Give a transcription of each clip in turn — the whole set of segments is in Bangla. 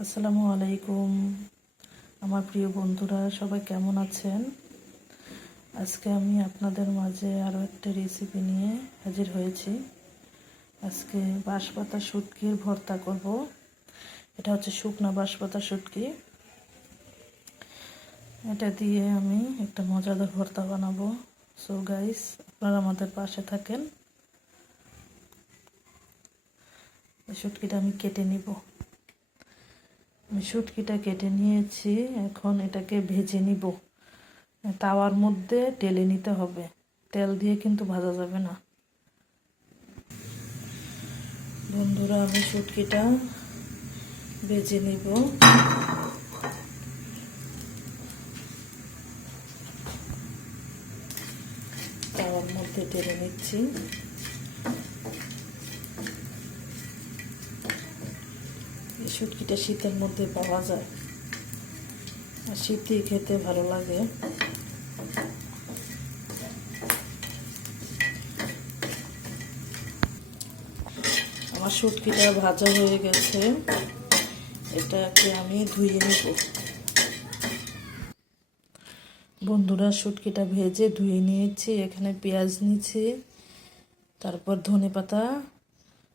আসসালামু আলাইকুম। আমার প্রিয় বন্ধুরা, সবাই কেমন আছেন? আজকে আমি আপনাদের মাঝে আরও একটা রেসিপি নিয়ে হাজির হয়েছি। আজকে বাঁশপাতা শুটকির ভর্তা করব। এটা হচ্ছে শুকনা বাঁশপাতা শুটকি। এটা দিয়ে আমি একটা মজাদার ভর্তা বানাবো। সো গাইস আপনারা আমাদের পাশে থাকেন। শুটকিটা আমি কেটে নিব। আমি শুটকিটা কেটে নিয়েছি, এখন এটাকে ভেজে নিব। তাওয়ার মধ্যে টেলে নিতে হবে। তেল দিয়ে কিন্তু ভাজা যাবে না। বন্ধুরা, আমি শুটকিটা ভেজে নিব। তাওয়ার মধ্যে টেলে নিচ্ছি। শুটকিটা শীতের মধ্যে পাওয়া যায়। আর শীতেই খেতে ভালো লাগে। আমার শুটকিটা ভাজা হয়ে গেছে। এটাকে আমি ধুয়ে নেব। বন্ধুরা, শুটকিটা ভেজে ধুয়ে নিয়েছি। এখানে পেঁয়াজ নিয়েছি, তারপর ধনে পাতা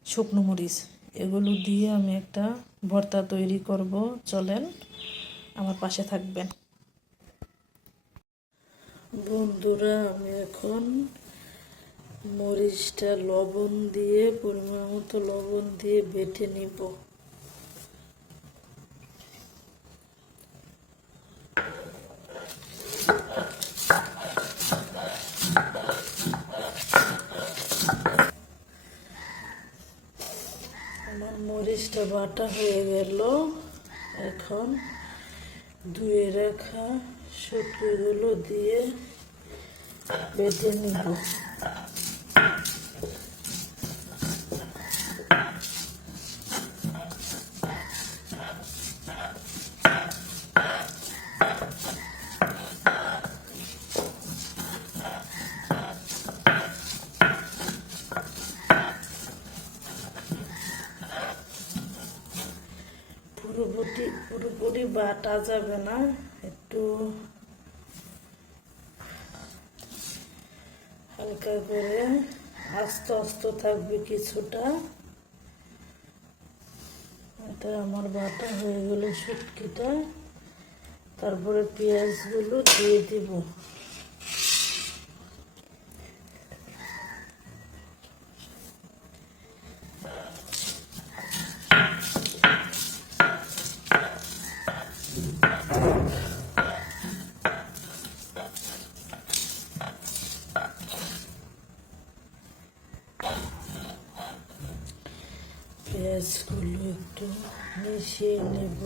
শুকনো মরিচ। এগুলো দিয়ে আমি একটা ভর্তা তৈরি করব। চলেন আমার পাশে থাকবেন। বন্ধুরা, আমি এখন মরিচটা লবণ দিয়ে, পরিমাণ মতো লবণ দিয়ে বেটে নিব আমার মরিচটা বাটা হয়ে গেল। এখন ধুয়ে রাখা শুটকিগুলো দিয়ে বেঁধে নিব। পুরোপুরি পুরোপুরি বাটা যাবে না একটু হালকা করে আস্তে আস্তে থাকবে কিছুটা। এটা আমার বাটা হয়ে গেল শুটকিটা। তারপরে পেঁয়াজগুলো দিয়ে দিব। পেঁয়াজগুলো একটু মিশিয়ে নেব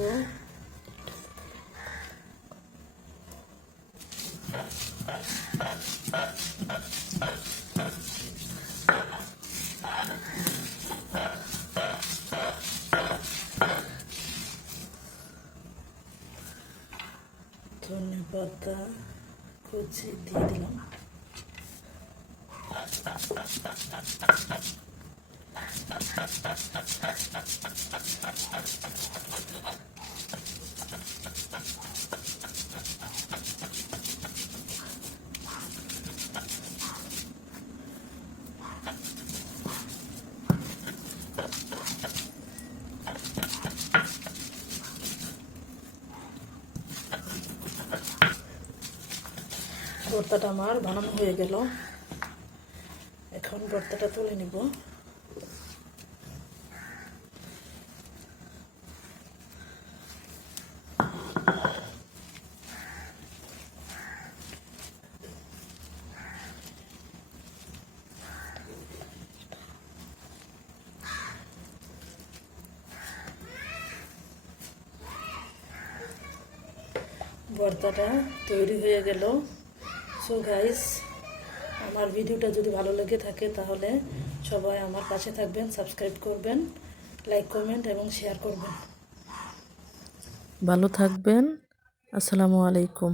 ধনে পাতা কুচি দিয়ে দিলাম। ভর্তাটা আমার বানানো হয়ে গেল। এখন ভর্তাটা তুলে নিব। ভর্তাটা তৈরি হয়ে গেল। সো গাইস আমার ভিডিওটা যদি ভালো লেগে থাকে, তাহলে সবাই আমার কাছে থাকবেন সাবস্ক্রাইব করবেন লাইক কমেন্ট এবং শেয়ার করবেন। ভালো থাকবেন। আসসালামু আলাইকুম।